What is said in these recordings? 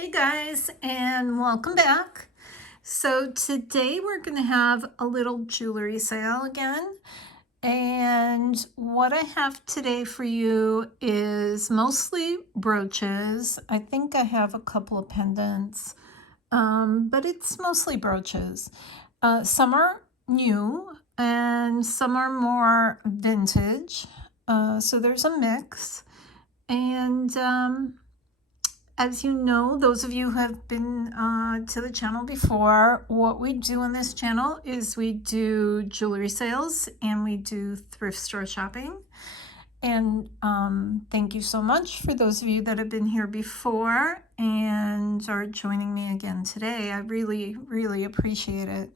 Hey guys, and welcome back. So today we're going to have a little jewelry sale again. And what I have today for you is mostly brooches. I think I have a couple of pendants, but it's mostly brooches. Some are new and some are more vintage. So there's a mix. And as you know, those of you who have been to the channel before, what we do on this channel is we do jewelry sales and we do thrift store shopping. And thank you so much for those of you that have been here before and are joining me again today. I really, really appreciate it.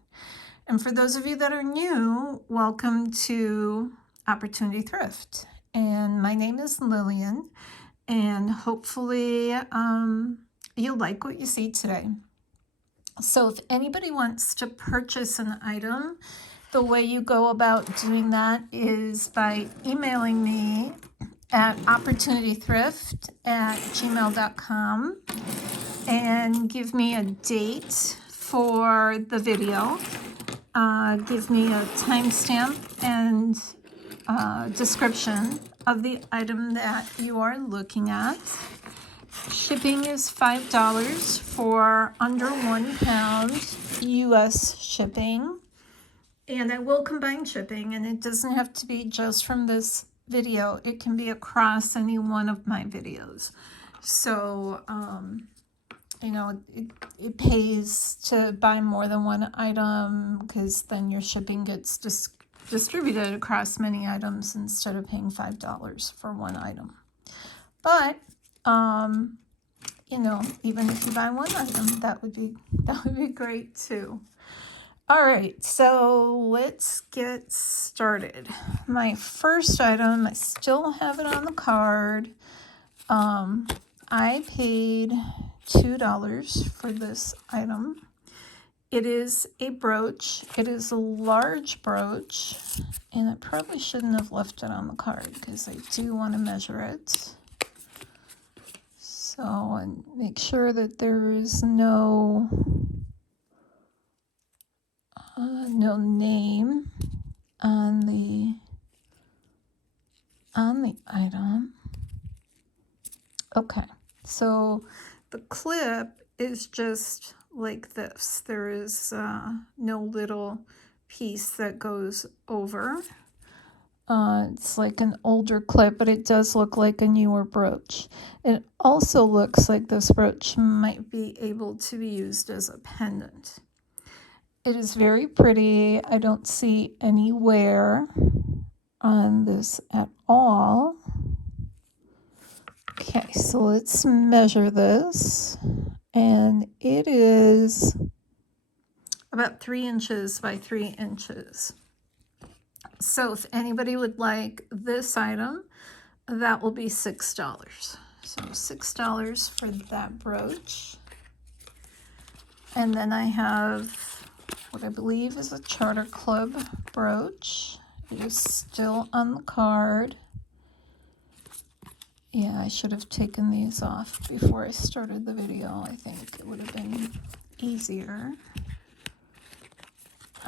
And for those of you that are new, welcome to Opportunity Thrift. And my name is Lillian. And hopefully you'll like what you see today. So if anybody wants to purchase an item, the way you go about doing is by emailing me at opportunitythrift@gmail.com and give me a date for the video. Give me a timestamp and description of the item that you are looking at. Shipping is $5 for under £1 US shipping. And I will combine shipping, and it doesn't have to be just from this video. It can be across any one of my videos. So, you know, it pays to buy more than one item because then your shipping gets distributed across many items instead of paying $5 for one item. But you know, even if you buy one item, that would be great too. All right, so let's get started. My first item, I still have it on the card. I paid $2 for this item. It is a brooch. It is a large brooch, and I probably shouldn't have left it on the card because I do want to measure it. So, and make sure that there is no name on the item. Okay, so the clip is just like this. There is no little piece that goes over. It's like an older clip, but it does look like a newer brooch. It also looks like this brooch might be able to be used as a pendant. It is very pretty. I don't see any wear on this at all. Okay, so let's measure this. And it is about 3 inches by 3 inches. So if anybody would like this item, that will be $6. So $6 for that brooch. And then I have what I believe is a Charter Club brooch. It is still on the card. Yeah, I should have taken these off before I started the video. I think it would have been easier.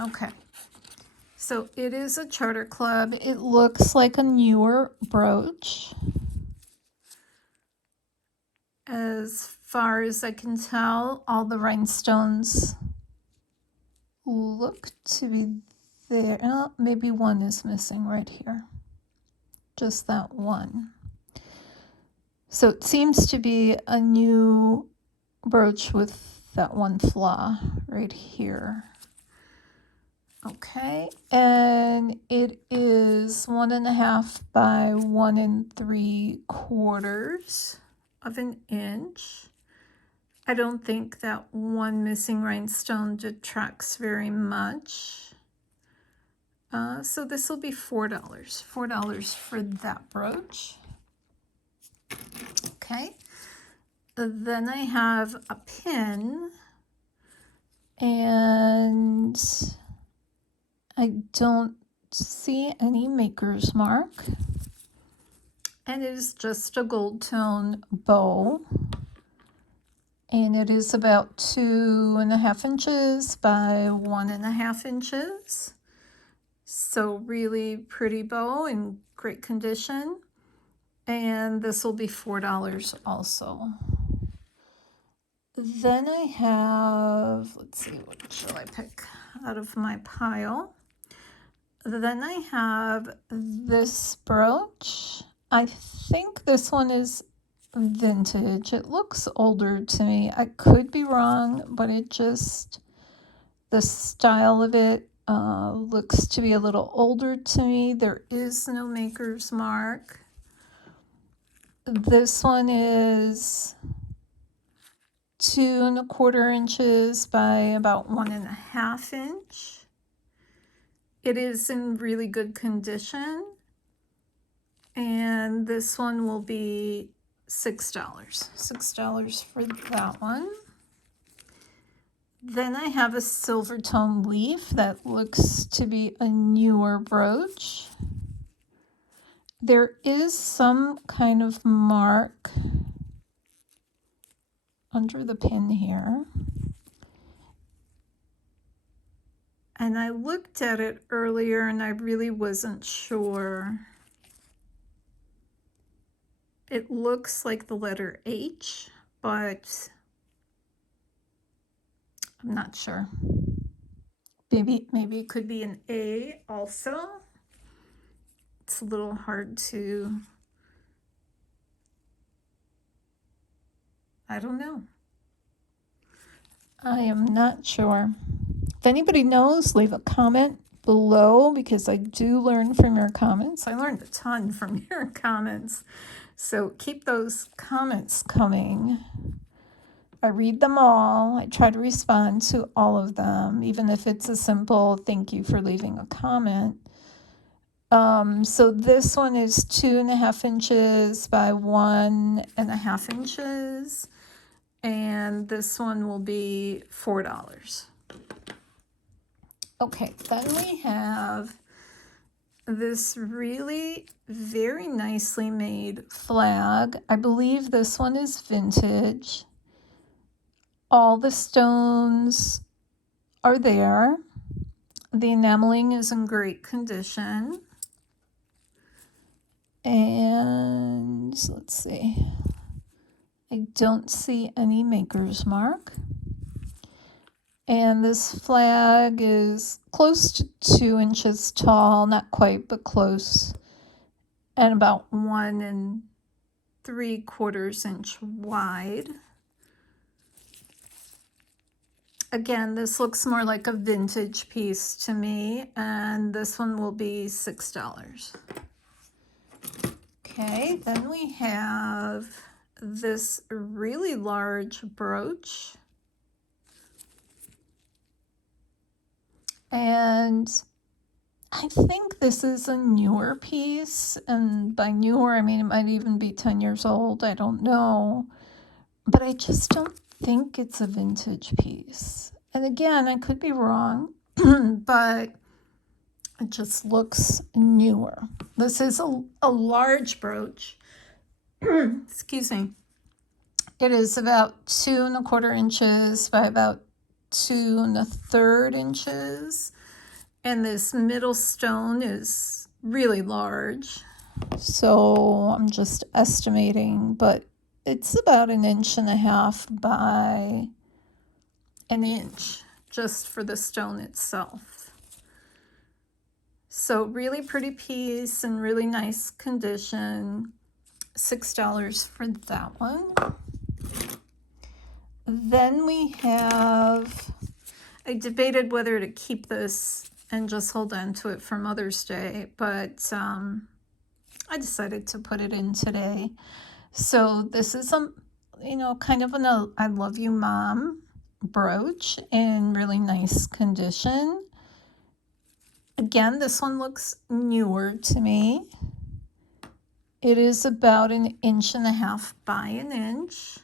Okay. So it is a Charter Club. It looks like a newer brooch. As far as I can tell, all the rhinestones look to be there. Oh, maybe one is missing right here. Just that one. So it seems to be a new brooch with that one flaw right here. Okay, and it is 1.5 by 1 3/4 of an inch. I don't think that one missing rhinestone detracts very much. So this will be $4. $4 for that brooch. Okay, then I have a pin, and I don't see any maker's mark. And it is just a gold tone bow. and it is about 2.5 inches by 1.5 inches. So really pretty bow in great condition. And this will be $4 also. Then I have, let's see, what shall I pick out of my pile? Then I have this brooch. I think this one is vintage. It looks older to me. I could be wrong, but the style of it looks to be a little older to me. There is no maker's mark. This one is 2.25 inches by about 1.5 inch. It is in really good condition. And this one will be $6. $6 for that one. Then I have a silver tone leaf that looks to be a newer brooch. There is some kind of mark under the pin here. And I looked at it earlier and I really wasn't sure. It looks like the letter H, but I'm not sure. Maybe it could be an A also. It's a little hard to, I don't know. I am not sure. If anybody knows, leave a comment below, because I do learn from your comments. I learned a ton from your comments. So keep those comments coming. I read them all. I try to respond to all of them, even if it's a simple thank you for leaving a comment. So this one is 2.5 inches by 1.5 inches. And this one will be $4. Okay, then we have this really very nicely made flag. I believe this one is vintage. All the stones are there. The enameling is in great condition. And let's see. I don't see any maker's mark. And this flag is close to 2 inches tall, not quite, but close, and about 1.75 inch wide. Again, this looks more like a vintage piece to me, and this one will be $6. Okay, then we have this really large brooch. And I think this is a newer piece, and by newer I mean it might even be 10 years old, I don't know, but I just don't think it's a vintage piece. And again, I could be wrong, but it just looks newer. This is a large brooch. Excuse me. It is about 2.25 inches by about 2.33 inches. And this middle stone is really large. So I'm just estimating, but it's about 1.5 inches by 1 inch just for the stone itself. So really pretty piece and really nice condition. $6 for that one. Then we have, I debated whether to keep this and just hold on to it for Mother's Day, but I decided to put it in today. So this is kind of an I love you mom brooch in really nice condition. Again, this one looks newer to me. It is about 1.5 inches by 1 inch.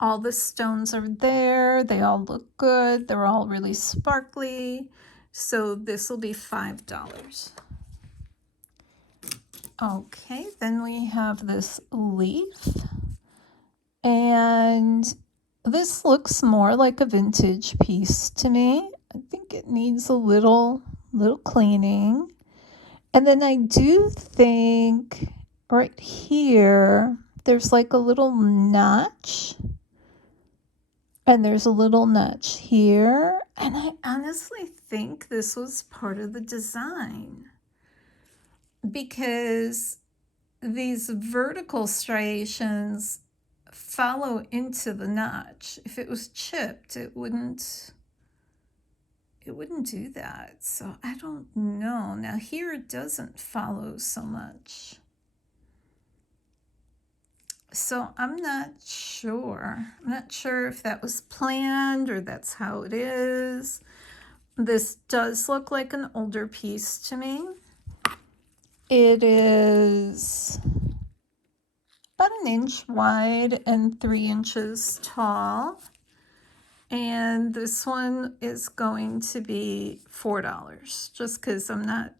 All the stones are there. They all look good. They're all really sparkly. So this will be $5. Okay, then we have this leaf. And this looks more like a vintage piece to me. I think it needs a little cleaning. And then I do think right here, there's like a little notch. And there's a little notch here. And I honestly think this was part of the design, because these vertical striations follow into the notch. If it was chipped, it wouldn't do that. So I don't know. Now here it doesn't follow so much. So I'm not sure. I'm not sure if that was planned or that's how it is. This does look like an older piece to me. It is about 1 inch wide and 3 inches tall. And this one is going to be $4, just because I'm not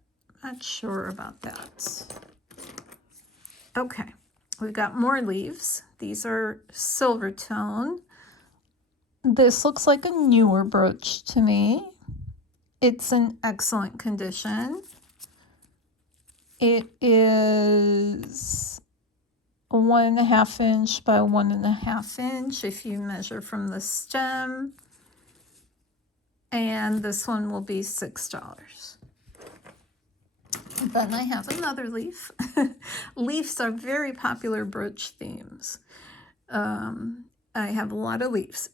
sure about that. Okay, we've got more leaves. These are silver tone. This looks like a newer brooch to me. It's in excellent condition. It is 1.5 inch by 1.5 inch if you measure from the stem. And this one will be $6. Then I have another leaf. Leaves are very popular brooch themes. I have a lot of leaves.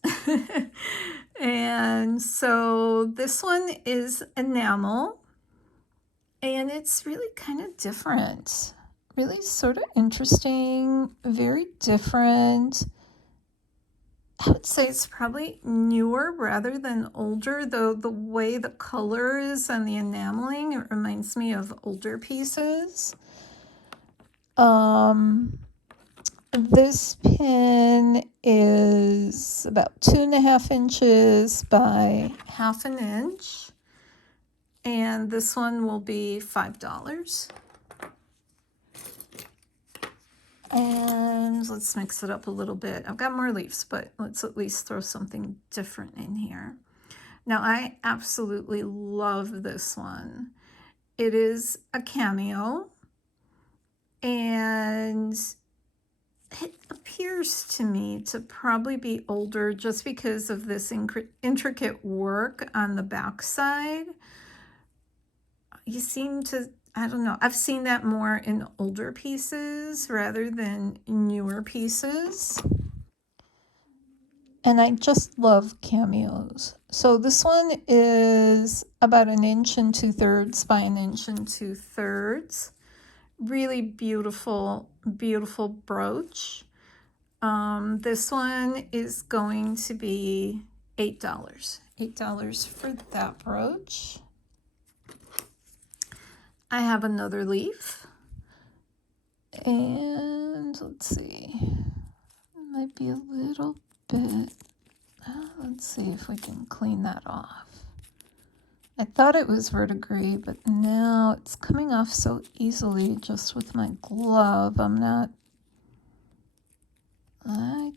And so this one is enamel. And it's really kind of different. Really sort of interesting, very different. I would say it's probably newer rather than older, though the way the color is and the enameling, it reminds me of older pieces. This pin is about 2.5 inches by 1/2 inch. And this one will be $5. And let's mix it up a little bit. I've got more leaves, but let's at least throw something different in here. Now, I absolutely love this one. It is a cameo, and it appears to me to probably be older just because of this intricate work on the back side. You seem to, I don't know, I've seen that more in older pieces rather than newer pieces. And I just love cameos. So this one is about 1 2/3 by 1 2/3. Really beautiful, beautiful brooch. This one is going to be $8. $8 for that brooch. I have another leaf, and let's see, it might be a little bit, let's see if we can clean that off. I thought it was verdigris, but now it's coming off so easily just with my glove. I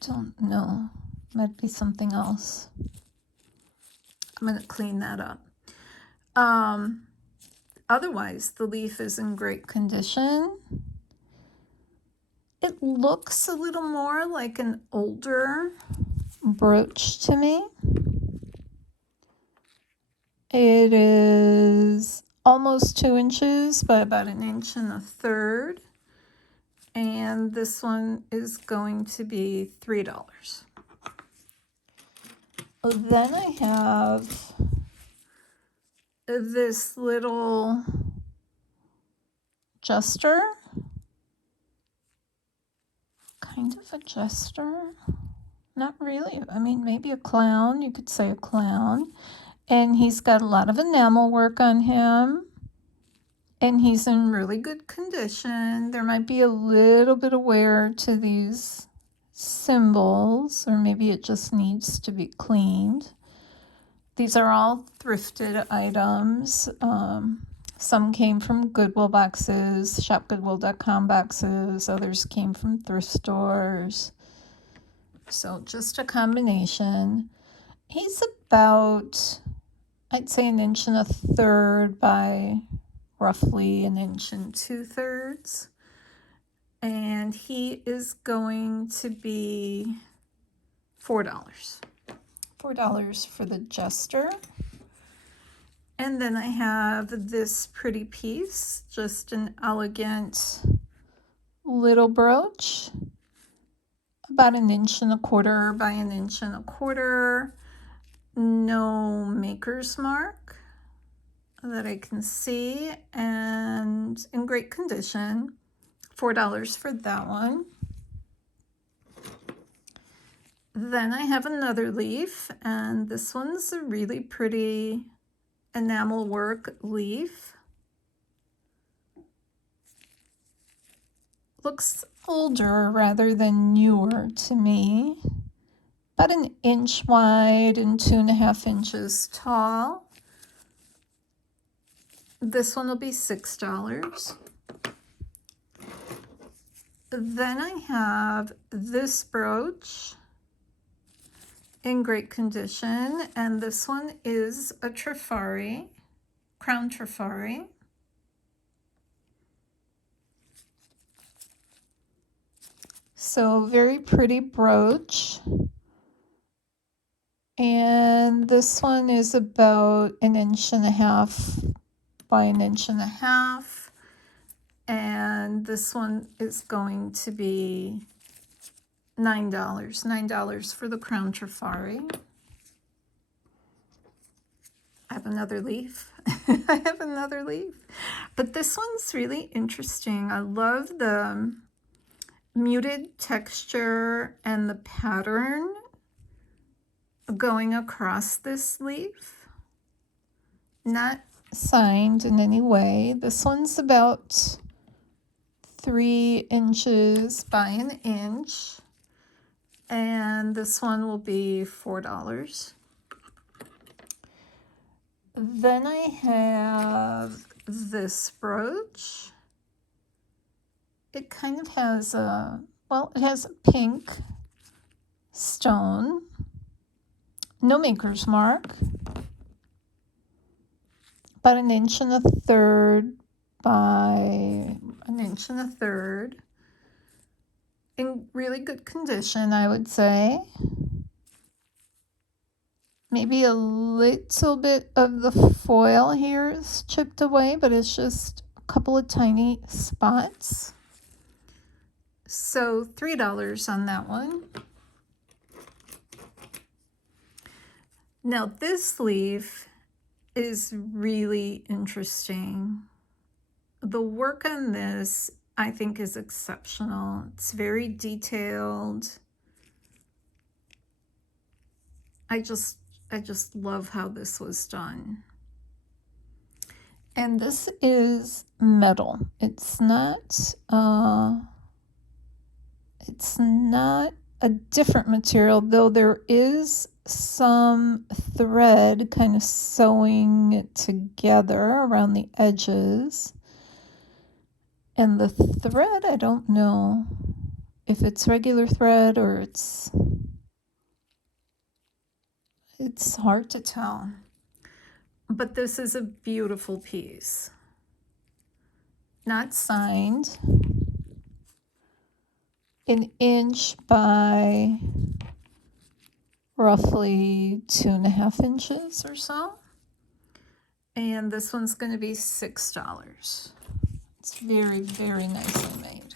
don't know, might be something else. I'm going to clean that up. Otherwise, the leaf is in great condition. It looks a little more like an older brooch to me. It is almost 2 inches by about 1 1/3 inches. And this one is going to be $3. Then I have this little jester, kind of a jester, not really, I mean maybe a clown, you could say a clown, and he's got a lot of enamel work on him, and he's in really good condition. There might be a little bit of wear to these symbols, or maybe it just needs to be cleaned. These are all thrifted items. Some came from Goodwill boxes, shopgoodwill.com boxes. Others came from thrift stores. So just a combination. He's about, I'd say, 1.33 inches by roughly 1 2/3 inches. And he is going to be $4. $4 for the jester. And then I have this pretty piece, just an elegant little brooch, about 1.25 inches by 1.25 inches. No maker's mark that I can see, and in great condition. $4 for that one. Then I have another leaf, and this one's a really pretty enamel work leaf. Looks older rather than newer to me. About 1 inch wide and 2.5 inches tall. This one will be $6. Then I have this brooch in great condition, and this one is a trifari, crown trifari. So very pretty brooch. And this one is about 1.5 inches by 1.5 inches. And this one is going to be $9. $9 for the crown trifari. I have another leaf. I have another leaf. But this one's really interesting. I love the muted texture and the pattern going across this leaf. Not signed in any way. This one's about 3 inches by 1 inch. And this one will be $4. Then I have this brooch. It kind of has a, well, it has a pink stone. No maker's mark. About 1.33 inches by 1.33 inches. In really good condition, I would say. Maybe a little bit of the foil here is chipped away, but it's just a couple of tiny spots. So $3 on that one. Now this leaf is really interesting. The work on this, I think, is exceptional. It's very detailed. I just love how this was done. And this is metal. It's not a different material, though there is some thread kind of sewing it together around the edges. And the thread, I don't know if it's regular thread or it's hard to tell. But this is a beautiful piece. Not signed. 1 inch by roughly 2.5 inches or so. And this one's going to be $6. It's very, very nicely made.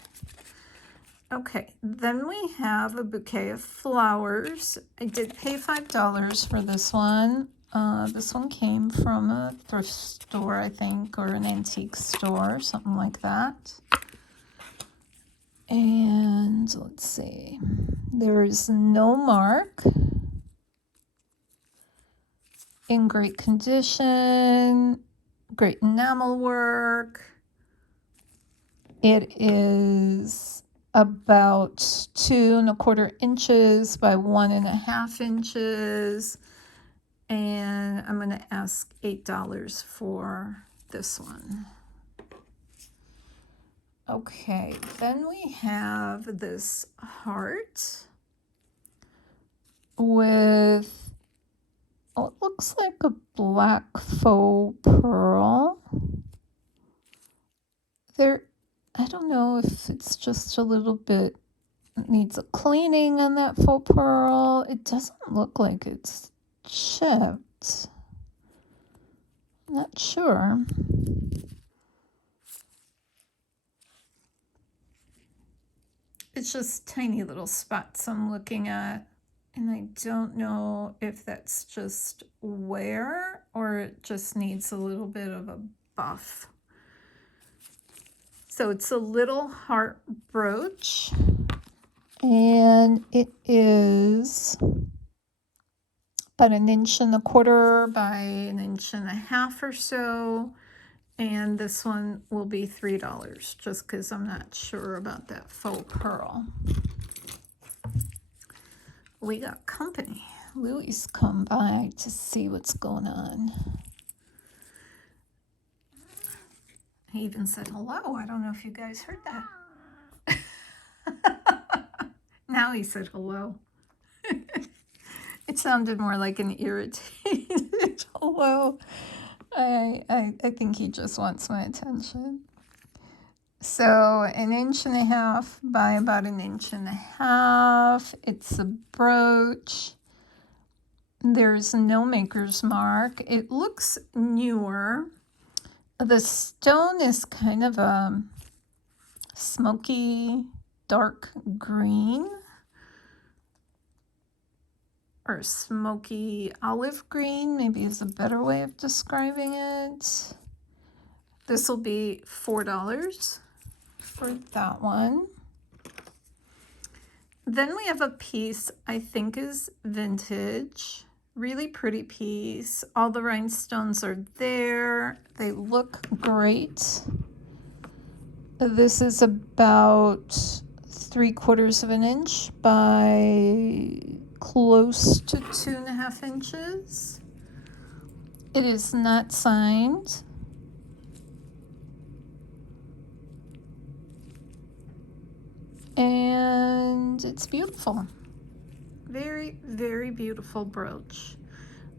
Okay, then we have a bouquet of flowers. I did pay $5 for this one. This one came from a thrift store, I think, or an antique store, something like that. And let's see, there's no mark. In great condition, great enamel work. It is about 2.25 inches by 1.5 inches. And I'm going to ask $8 for this one. Okay, then we have this heart. with, oh, it looks like a black faux pearl. There, I don't know if it's just a little bit, needs a cleaning on that faux pearl. It doesn't look like it's chipped. Not sure. It's just tiny little spots I'm looking at, and I don't know if that's just wear or it just needs a little bit of a buff. So it's a little heart brooch, and it is about 1.25 inches by 1.5 inches or so. And this one will be $3 just because I'm not sure about that faux pearl. We got company. Louie's come by to see what's going on. He even said hello. I don't know if you guys heard that. Now he said hello. It sounded more like an irritated hello. I think he just wants my attention. So 1.5 inches by about 1.5 inches. It's a brooch. There's no maker's mark. It looks newer. The stone is kind of a smoky, dark green, or smoky olive green, maybe is a better way of describing it. This will be $4 for that one. Then we have a piece I think is vintage. Really pretty piece. All the rhinestones are there. They look great. This is about 3/4 inch by close to 2.5 inches. It is not signed. And it's beautiful. Very, very beautiful brooch.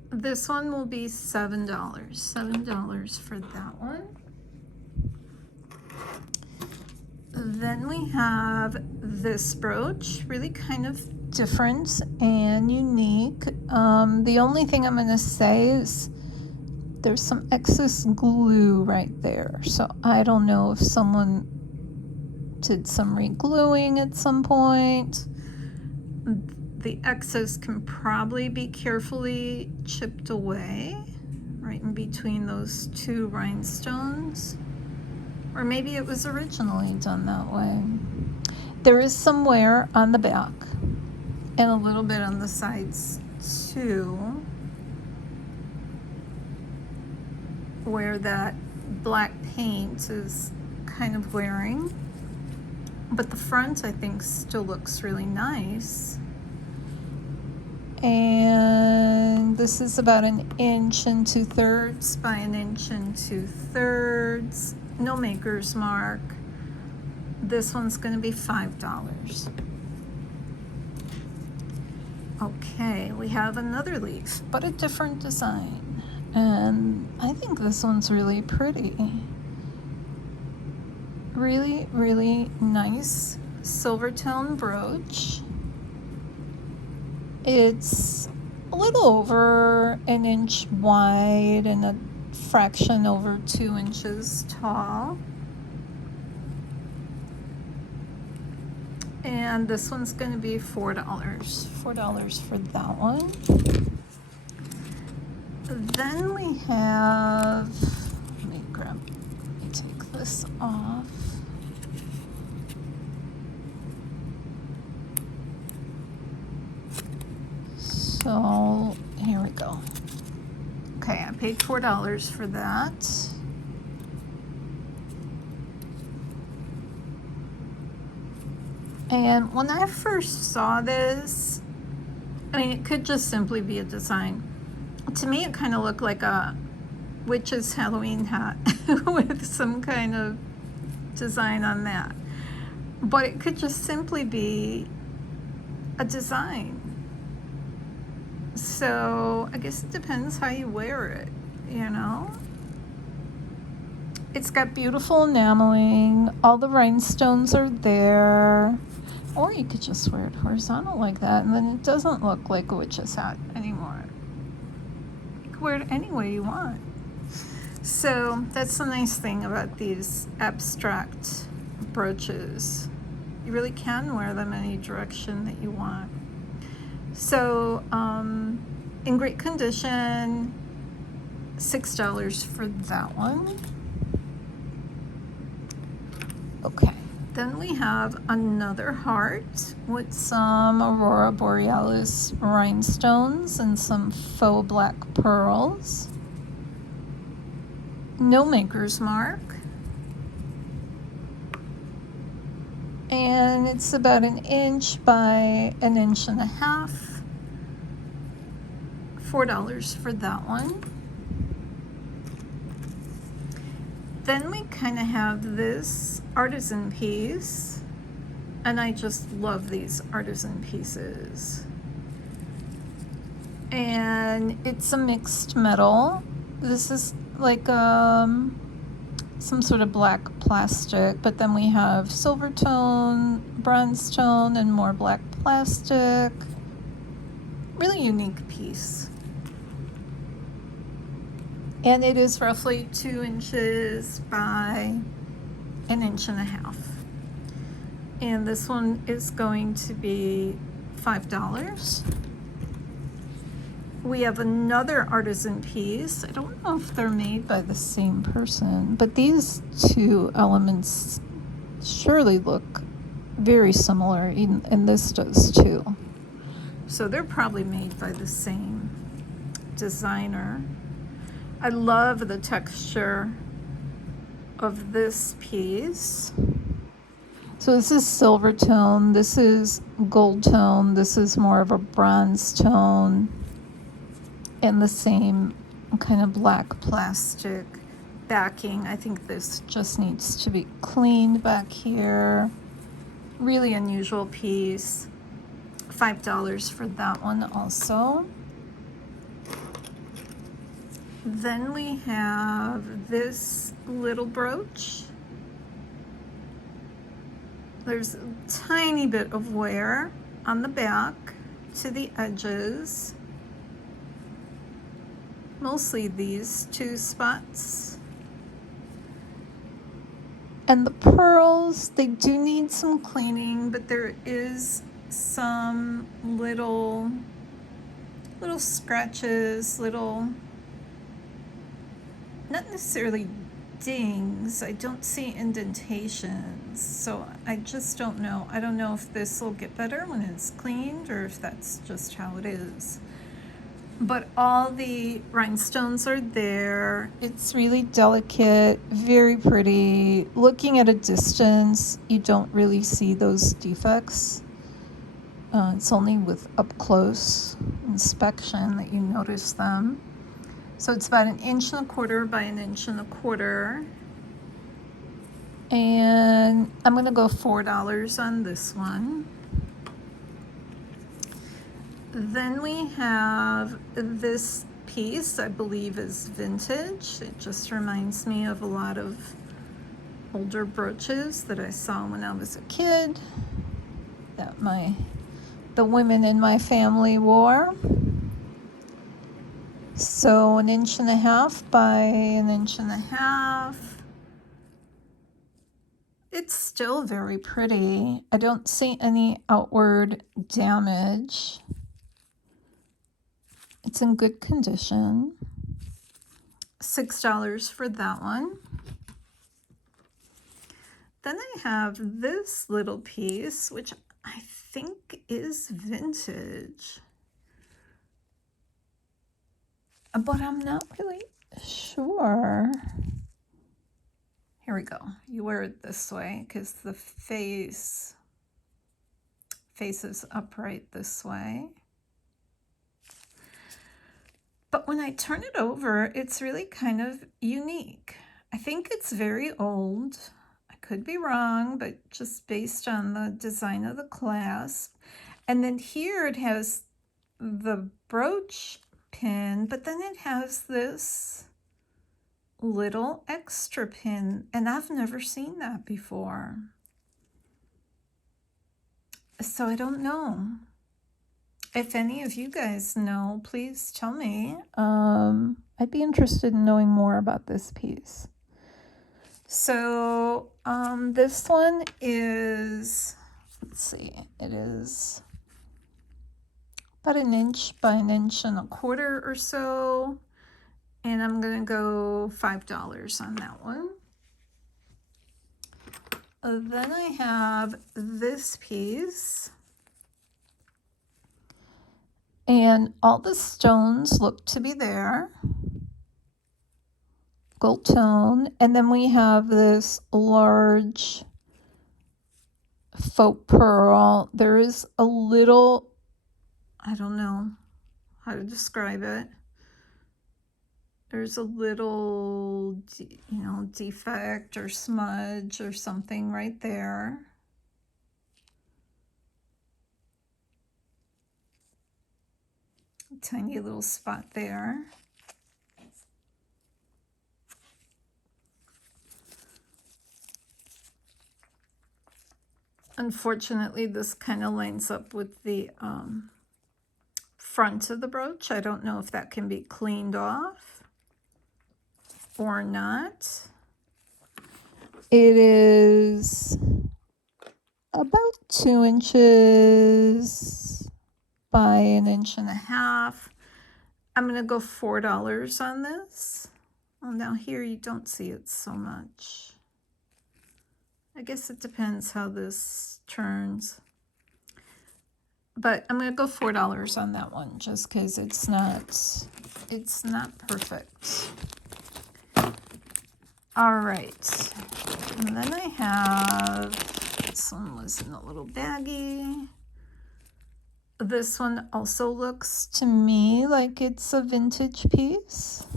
This one will be $7. $7 for that one. Then we have this brooch, really kind of different and unique. The only thing I'm going to say is there's some excess glue right there. So I don't know if someone did some re-gluing at some point. The excess can probably be carefully chipped away right in between those two rhinestones. Or maybe it was originally done that way. There is some wear on the back and a little bit on the sides too, where that black paint is kind of wearing. But the front, I think, still looks really nice. And this is about 1 2/3 inches by 1 2/3 inches. No maker's mark. This one's going to be $5. Okay, we have another leaf, but a different design. And I think this one's really pretty. Really, really nice silver tone brooch. It's a little over 1 inch wide and a fraction over 2 inches tall. And this one's going to be $4. $4 for that one. Then we have, let me take this off. So here we go. Okay, I paid $4 for that. And when I first saw this, I mean, it could just simply be a design. To me, it kind of looked like a witch's Halloween hat with some kind of design on that. But it could just simply be a design. So I guess it depends how you wear it, you know. It's got beautiful enameling. All the rhinestones are there. Or you could just wear it horizontal like that, and then it doesn't look like a witch's hat anymore. You can wear it any way you want. So that's the nice thing about these abstract brooches. You really can wear them any direction that you want. So in great condition, $6 for that one. Okay, then we have another heart with some Aurora Borealis rhinestones and some faux black pearls. No maker's mark. And it's about 1 inch by 1.5 inches. $4 for that one. Then we kind of have this artisan piece, and I just love these artisan pieces. And it's a mixed metal. This is like some sort of black plastic, but then we have silver tone, bronze tone, and more black plastic. Really unique piece. And it is roughly 2 inches by 1.5 inches. And this one is going to be $5. We have another artisan piece. I don't know if they're made by the same person, but these two elements surely look very similar, and this does too. So they're probably made by the same designer. I love the texture of this piece. So this is silver tone, this is gold tone, this is more of a bronze tone, and the same kind of black plastic backing. I think this just needs to be cleaned back here. Really unusual piece. $5 for that one also. Then we have this little brooch. There's a tiny bit of wear on the back to the edges. Mostly these two spots. And the pearls, they do need some cleaning, but there is some little scratches, not necessarily dings. I don't see indentations, so I just don't know. I don't know if this will get better when it's cleaned or if that's just how it is. But all the rhinestones are there. It's really delicate, very pretty. Looking at a distance, you don't really see those defects. It's only with up close inspection that you notice them. So it's about 1.25 inches by 1.25 inches. And I'm gonna go $4 on this one. Then we have this piece, I believe is vintage. It just reminds me of a lot of older brooches that I saw when I was a kid, that the women in my family wore. So 1.5 inches by 1.5 inches. It's still very pretty. I don't see any outward damage. It's in good condition. $6 for that one. Then I have this little piece, which I think is vintage, but I'm not really sure. Here we go. You wear it this way because the face faces upright this way. But when I turn it over, it's really kind of unique. I think it's very old. I could be wrong, but just based on the design of the clasp. And then here it has the brooch pin, but then it has this little extra pin, and I've never seen that before. So I don't know. If any of you guys know, please tell me. I'd be interested in knowing more about this piece. So this one is, let's see, it is about 1 inch by 1 1/4 inches or so. And I'm going to go $5 on that one. Then I have this piece. And all the stones look to be there. Gold tone. And then we have this large faux pearl. There is a little, I don't know how to describe it. There's a little, defect or smudge or something right there. Tiny little spot there. Unfortunately, this kind of lines up with the front of the brooch. I don't know if that can be cleaned off or not. It is about 2 inches by 1.5 inches. I'm going to go $4 on this. Well, now here you don't see it so much. I guess it depends how this turns. But I'm going to go $4 on that one just because it's not perfect. All right. And then I have, this one was in a little baggie. This one also looks to me like it's a vintage piece.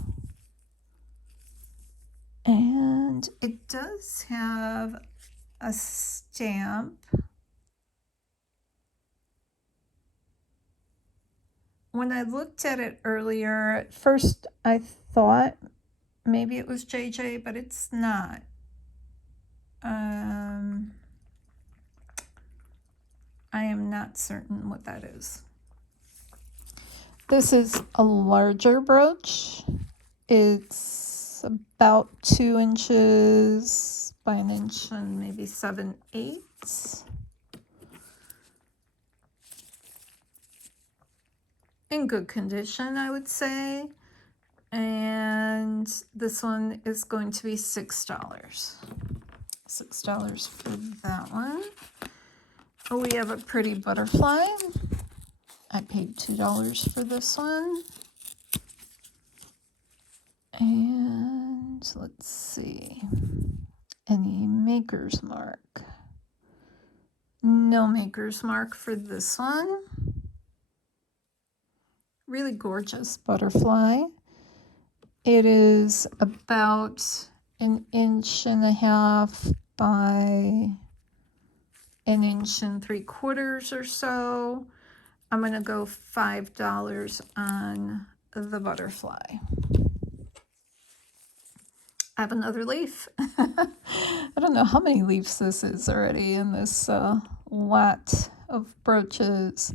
And it does have a stamp. When I looked at it earlier, at first I thought maybe it was JJ, but it's not. I am not certain what that is. This is a larger brooch. It's about 2 inches by 1 inch and maybe 7/8. In good condition, I would say. And this one is going to be $6. $6 for that one. We have a pretty butterfly. I paid $2 for this one. And let's see. Any maker's mark? No maker's mark for this one. Really gorgeous butterfly. It is about 1.5 inches by 1 3/4 inches or so. I'm going to go $5 on the butterfly. I have another leaf. I don't know how many leaves this is already in this lot of brooches.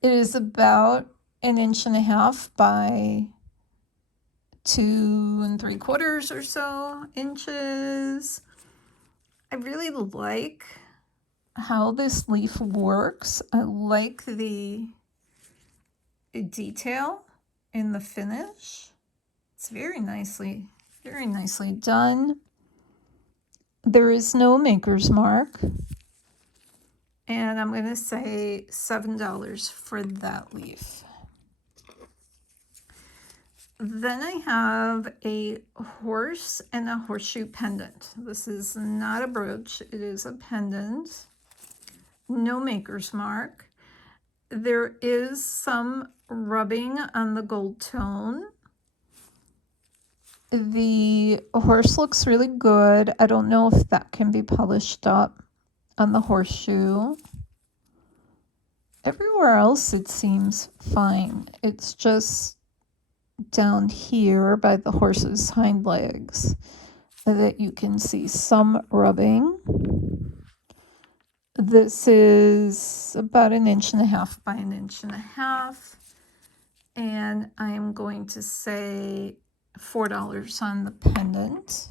It is about 1.5 inches by 2 3/4 or so inches. I really like how this leaf works. I like the detail in the finish. It's very nicely done. There is no maker's mark. And I'm going to say $7 for that leaf. Then I have a horse and a horseshoe pendant. This is not a brooch, it is a pendant. No maker's mark. There is some rubbing on the gold tone. The horse looks really good. I don't know if that can be polished up on the horseshoe. Everywhere else it seems fine. It's just down here by the horse's hind legs that you can see some rubbing. This is about 1.5 inches by 1.5 inches. And I am going to say $4 on the pendant.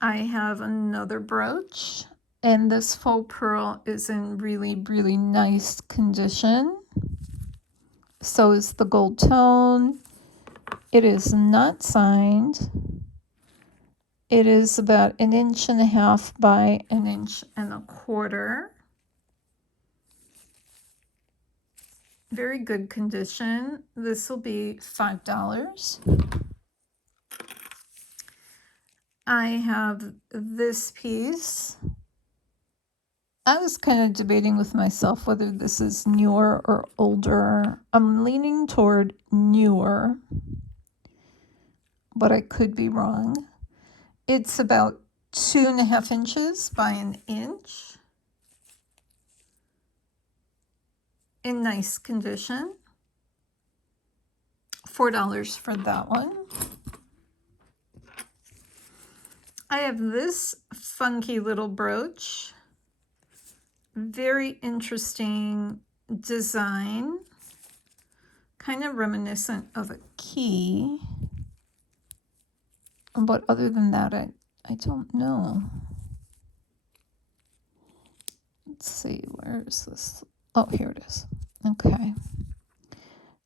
I have another brooch, and this faux pearl is in really, really nice condition. So is the gold tone. It is not signed. It is about 1.5 inches by 1.25 inches. Very good condition. This will be $5. I have this piece. I was kind of debating with myself whether this is newer or older. I'm leaning toward newer, but I could be wrong. It's about 2.5 inches by 1 inch. In nice condition. $4 for that one. I have this funky little brooch. Very interesting design. Kind of reminiscent of a key. But other than that, I don't know. Let's see, where is this? Oh, here it is. Okay.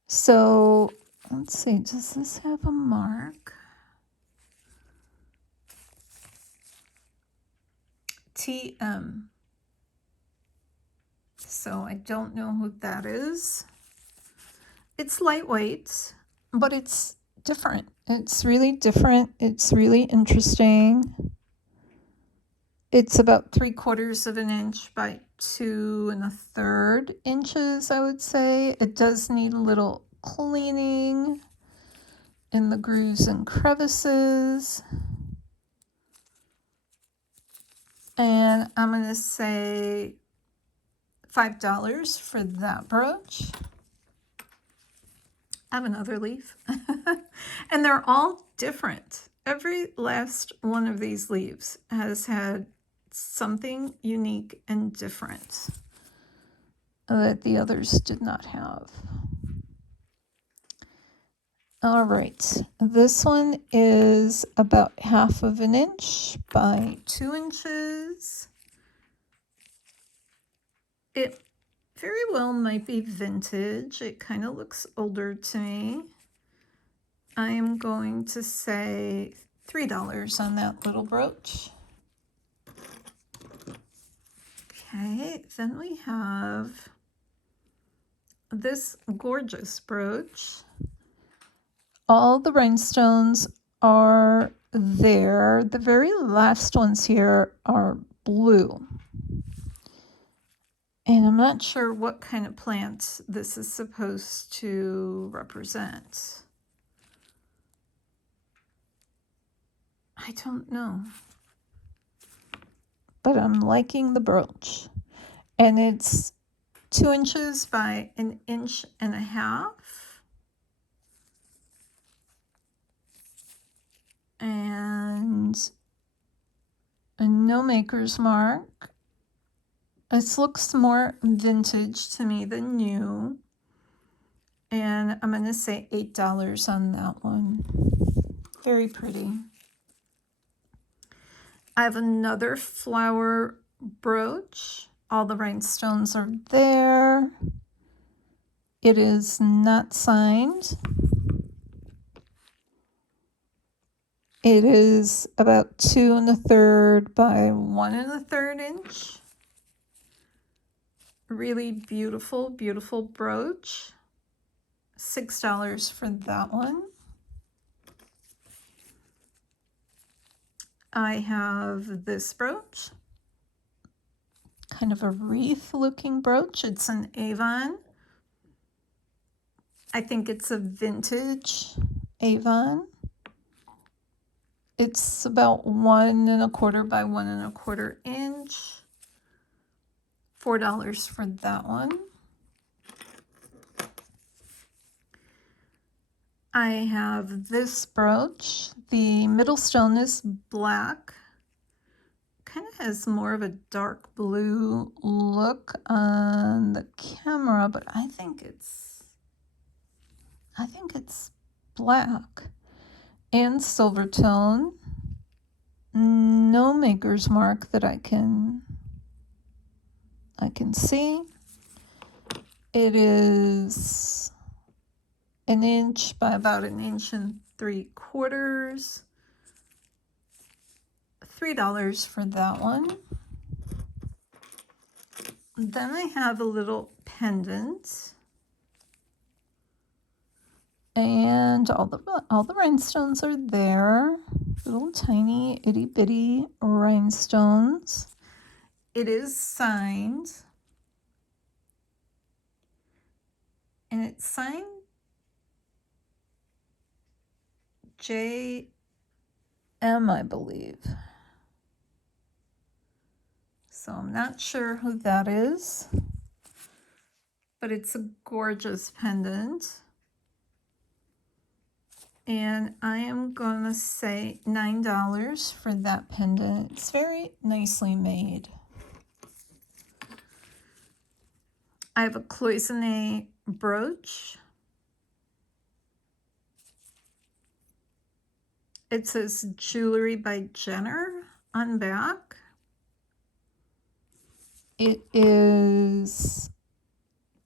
So, let's see, does this have a mark? TM. So I don't know who that is. It's lightweight, but it's different. It's really different. It's really interesting. It's about 3/4 inch by 2 1/3 inches, I would say. It does need a little cleaning in the grooves and crevices. And I'm going to say $5 for that brooch. I have another leaf. And they're all different. Every last one of these leaves has had something unique and different that the others did not have. All right, this one is about 1/2 inch by 2 inches. It very well might be vintage. It kind of looks older to me. I am going to say $3 on that little brooch. Okay, then we have this gorgeous brooch. All the rhinestones are there. The very last ones here are blue. And I'm not sure what kind of plant this is supposed to represent. I don't know. But I'm liking the brooch. And it's 2 inches by 1.5 inches. And no maker's mark. This looks more vintage to me than new. And I'm going to say $8 on that one. Very pretty. I have another flower brooch. All the rhinestones are there. It is not signed. It is about 2 1/3 by 1 1/3 inch. Really beautiful, beautiful brooch. $6 for that one. I have this brooch. Kind of a wreath looking brooch. It's an Avon. I think it's a vintage Avon. It's about 1 1/4 by 1 1/4 inch. $4 for that one. I have this brooch. The middle stone is black. Kind of has more of a dark blue look on the camera, but I think it's black and silver tone. No maker's mark that I can see. It is an inch by about 1 3/4 inches. $3 for that one. Then I have a little pendant, and all the rhinestones are there. Little tiny itty bitty rhinestones. It is signed, and it's signed J.M., I believe. So I'm not sure who that is, but it's a gorgeous pendant. And I am going to say $9 for that pendant. It's very nicely made. I have a cloisonné brooch. It says Jewelry by Jenner on back. It is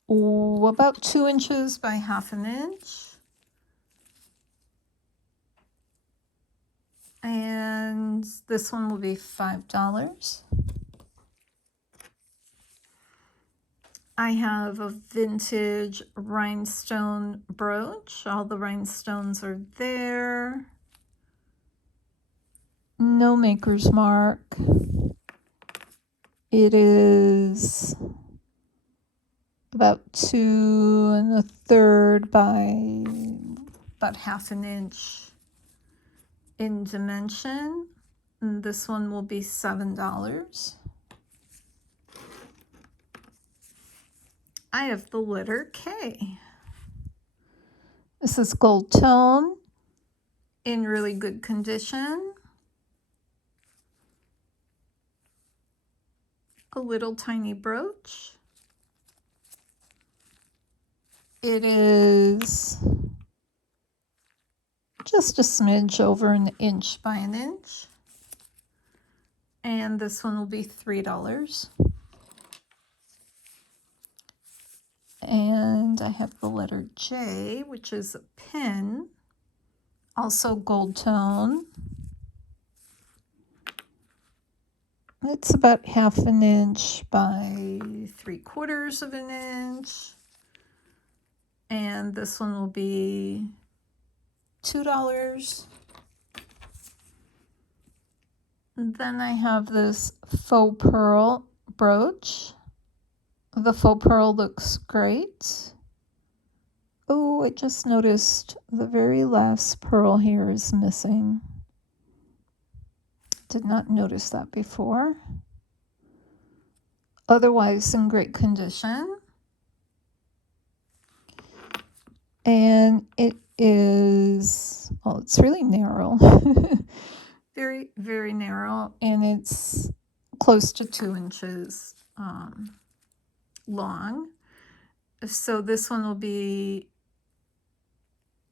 about 2 inches by 1/2 inch. And this one will be $5. I have a vintage rhinestone brooch. All the rhinestones are there. No maker's mark. It is about 2 1/3 by about 1/2 inch in dimension. And this one will be $7. I have the letter K. This is gold tone in really good condition. A little tiny brooch. It is just a smidge over 1 inch by 1 inch. And this one will be $3. And I have the letter J, which is a pin, also gold tone. It's about 1/2 inch by 3/4 inch. And this one will be $2. And then I have this faux pearl brooch. The faux pearl looks great. Oh, I just noticed the very last pearl here is missing. Did not notice that before. Otherwise in great condition. And it is, well, it's really narrow. Very, very narrow. And it's close to 2 inches long. So this one will be,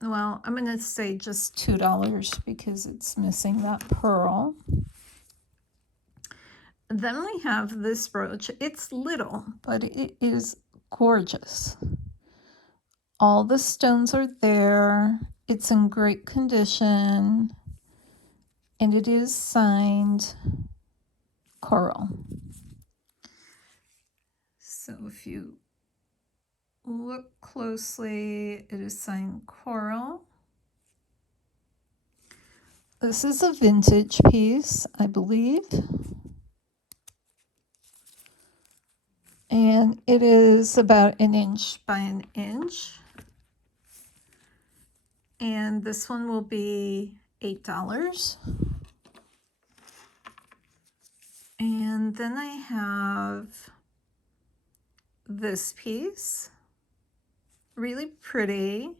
well, I'm going to say just $2 because it's missing that pearl. Then we have this brooch. It's little, but it is gorgeous. All the stones are there. It's in great condition. And it is signed Coral. So if you look closely, it is signed Coral. This is a vintage piece, I believe. And it is about 1 inch by 1 inch. And this one will be $8. And then I have this piece. Really pretty.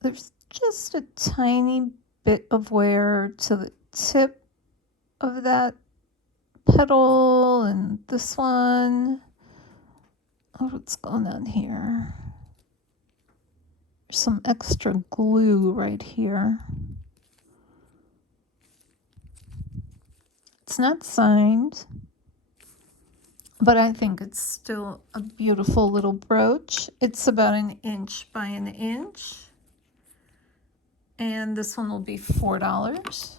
There's just a tiny bit of wear to the tip of that petal and this one. Oh, what's going on here? There's some extra glue right here. It's not signed, but I think it's still a beautiful little brooch. It's about 1 inch by 1 inch. And this one will be $4.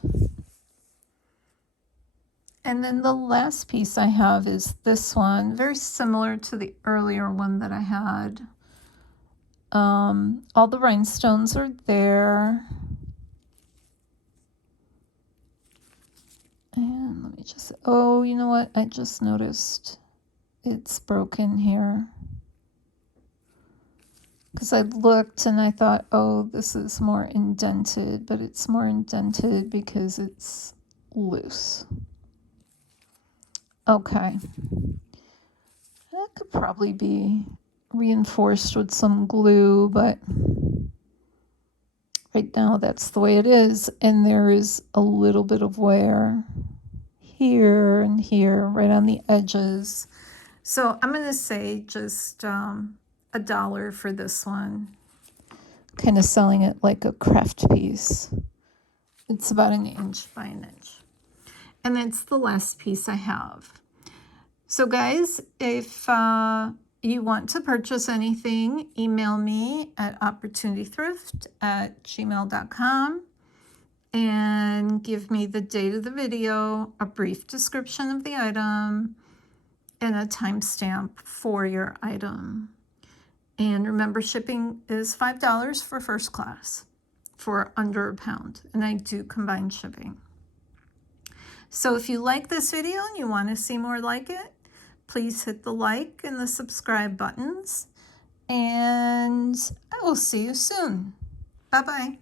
And then the last piece I have is this one, very similar to the earlier one that I had. All the rhinestones are there. And let me just, oh, you know what? I just noticed it's broken here. Because I looked and I thought, oh, this is more indented, but it's more indented because it's loose. Okay. That could probably be reinforced with some glue, but right now that's the way it is. And there is a little bit of wear here and here, right on the edges. So I'm going to say just $1 for this one. Kind of selling it like a craft piece. It's about 1 inch by 1 inch. And that's the last piece I have. So guys, if you want to purchase anything, email me at opportunitythrift@gmail.com and give me the date of the video, a brief description of the item, and a timestamp for your item. And remember, shipping is $5 for first class for under £1, and I do combine shipping. So if you like this video and you want to see more like it, please hit the like and the subscribe buttons, and I will see you soon. Bye-bye.